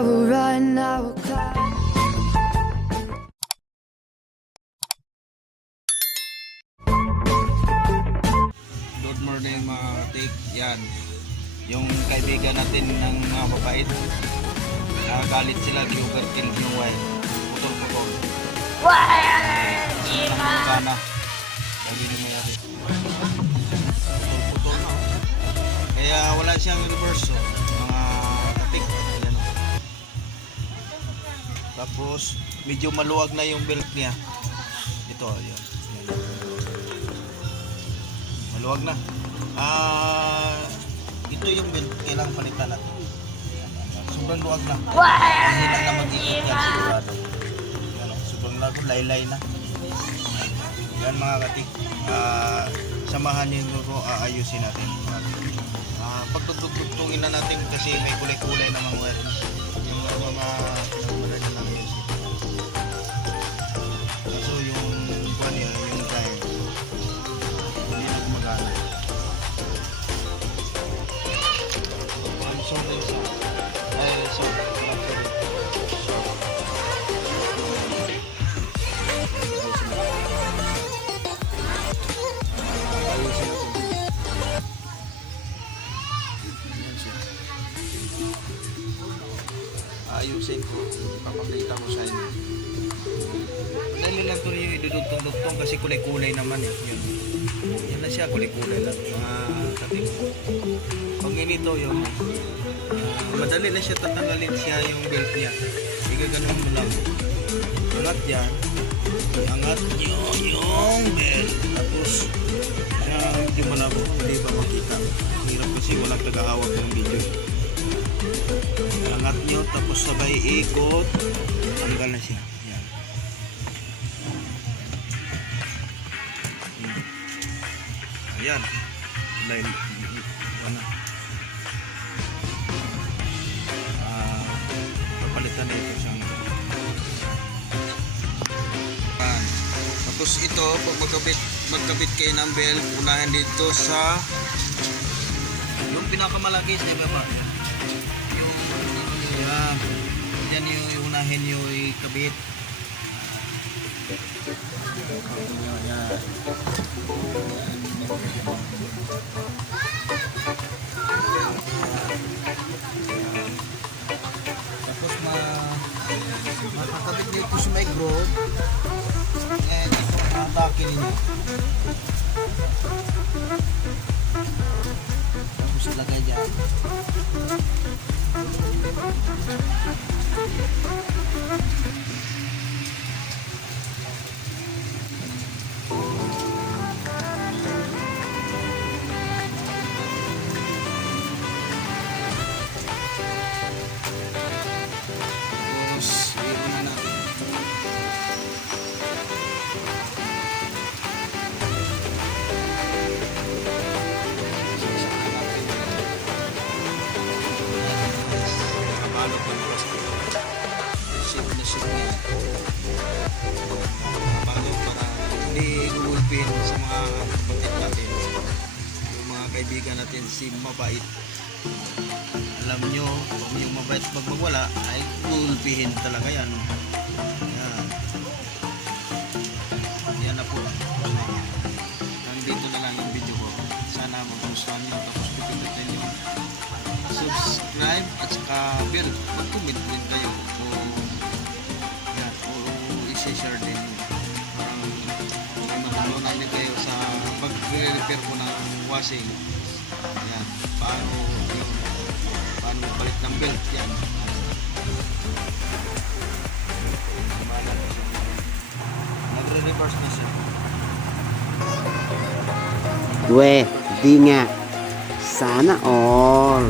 I will run, I will climb. Good morning mga katik. Yan, yung kaibigan natin ng mga mabait. Galit sila, overkill yung wife. Putol-putol. Sana. Lagi na mayari. Putol-putol na. Kaya wala siyang reverse. Mga katik. Ayan. Tapos, medyo maluwag na yung belt niya. Ito, ayan. Maluwag na. Ito yung belt kailangan palitan natin. Sobrang luwag na. Hindi na mag-iikot yan sigurado. Yan, sobrang luwag, laylay na. Yan mga katik. Samahan nyo ito, aayusin natin. Pagtutugtugtungin na natin kasi may kulay-kulay na mga wire. Yung mga wire na ayusin. So yung buwan niya, yung drive. Hindi na gumagana. Ayusin ko, ipapakita ko sa inyo. Dali lang ito yung idudugtong-dugtong kasi kulay-kulay naman eh. Yan na siya, kulay-kulay lang. Mga katik. Pag ganito yung madali na siya tatanggalin siya yung belt niya. Sige, ganun mo lang. Angat yan. Angat nyo yung belt. Tapos hindi mo na po, hindi ba makita. Hirap kasi walang tagahawak ng video. Angat nyo, tapos sabay ikot. Tanggal na siya. Yan. Ayan. Line. Papalitan na ito siyang. Tapos ito, pag magkabit kayo ng belt, unahin dito sa yung pinakamalaki, di ba? Yan yung unahin nyo ikabit. Yan. Tapos makakabit nyo ito sa may groove. And matakin ninyo. Tapos ilagay dyan. Sa mga kapatid natin, yung mga kaibigan natin, si mabait. Alam nyo, yung mabait pag magwala ay gulpihin talaga yan. Yan. Yan na po. Nandito na lang yung video ko. Sana magustuhan nyo, tapos pipindutin nyo subscribe at saka bell. Mag-comment din kayo o yan, o i-share din. Matulungan din kayo sa pag-repair ko ng washing. Ayan, paano palit ng belt yan. Nagre-reverse na siya. We, di nga. Sana all.